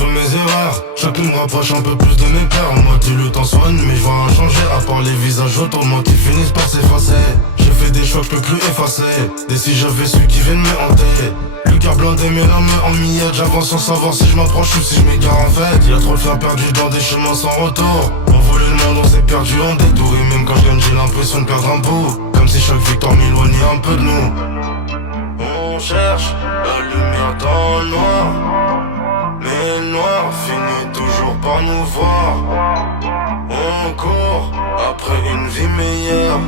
j'enregistre mes erreurs. Chacune me rapproche un peu plus de mes pères. Moi dit le temps soigne mais je vois rien changer. À part les visages autour de moi qui finissent par s'effacer. J'ai fait des choix que je peux plus effacer. Des si j'avais su qui viennent me hanter. Le cœur blindé mais la main en miette. J'avance sans savoir si je m'approche ou si je m'égare en fait. Y'a trop de faire perdu dans des chemins sans retour. On volait le monde, on s'est perdu en détour. Et même quand je gagne j'ai l'impression de perdre un bout. Comme si chaque victoire m'éloignait un peu de nous. On cherche la lumière dans le noir. Mais le noir finit toujours par nous voir. On court après une vie meilleure.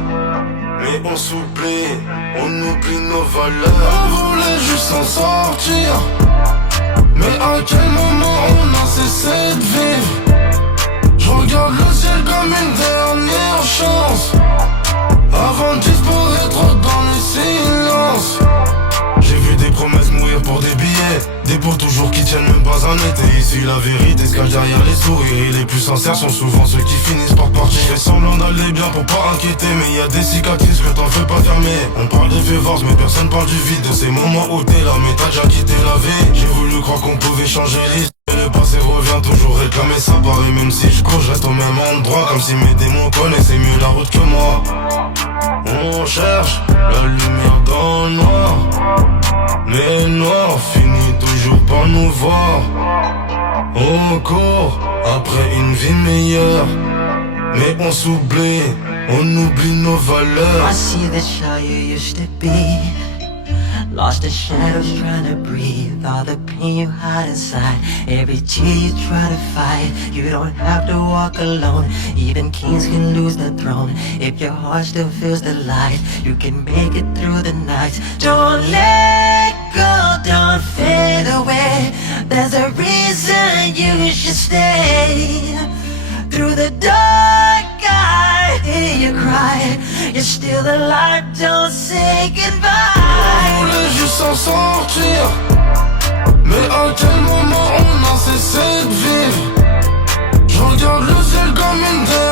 Mais on s'oublie, on oublie nos valeurs. On voulait juste s'en sortir. Mais à quel moment on a cessé de vivre? Je regarde le ciel comme une dernière chance. Avant de disparaître dans les silences. J'ai vu des promesses mourir pour des billets. Des pour toujours qui tiennent même pas un été. Ici la vérité se cache derrière les sourires. Et les plus sincères sont souvent ceux qui finissent par partir. Je fais semblant d'aller bien pour pas inquiéter. Mais y a des cicatrices que t'en fais pas fermer. On parle des févores mais personne parle du vide. De ces moments où t'es là mais t'as déjà quitté la vie. J'ai voulu croire qu'on pouvait changer l'histoire. Mais le passé revient toujours réclamer sa part. Et même si je cours je reste au même endroit. Comme si mes démons connaissaient mieux la route que moi. On cherche la lumière dans le noir. Mais le noir finit toujours par nous voir. On court après une vie meilleure. Mais on s'oublie, on oublie nos valeurs. I see the child you used to be. Lost in shadows trying to breathe. All the pain you hide inside. Every tear you try to fight. You don't have to walk alone. Even kings can lose their throne. If your heart still feels the light, you can make it through the night. Don't let go, don't fade away. There's a reason you should stay. Through the dark I hear you cry. You're still alive, don't say goodbye. On voulait juste s'en sortir. Mais à quel moment on a cessé de vivre? Je regarde le ciel comme une terre.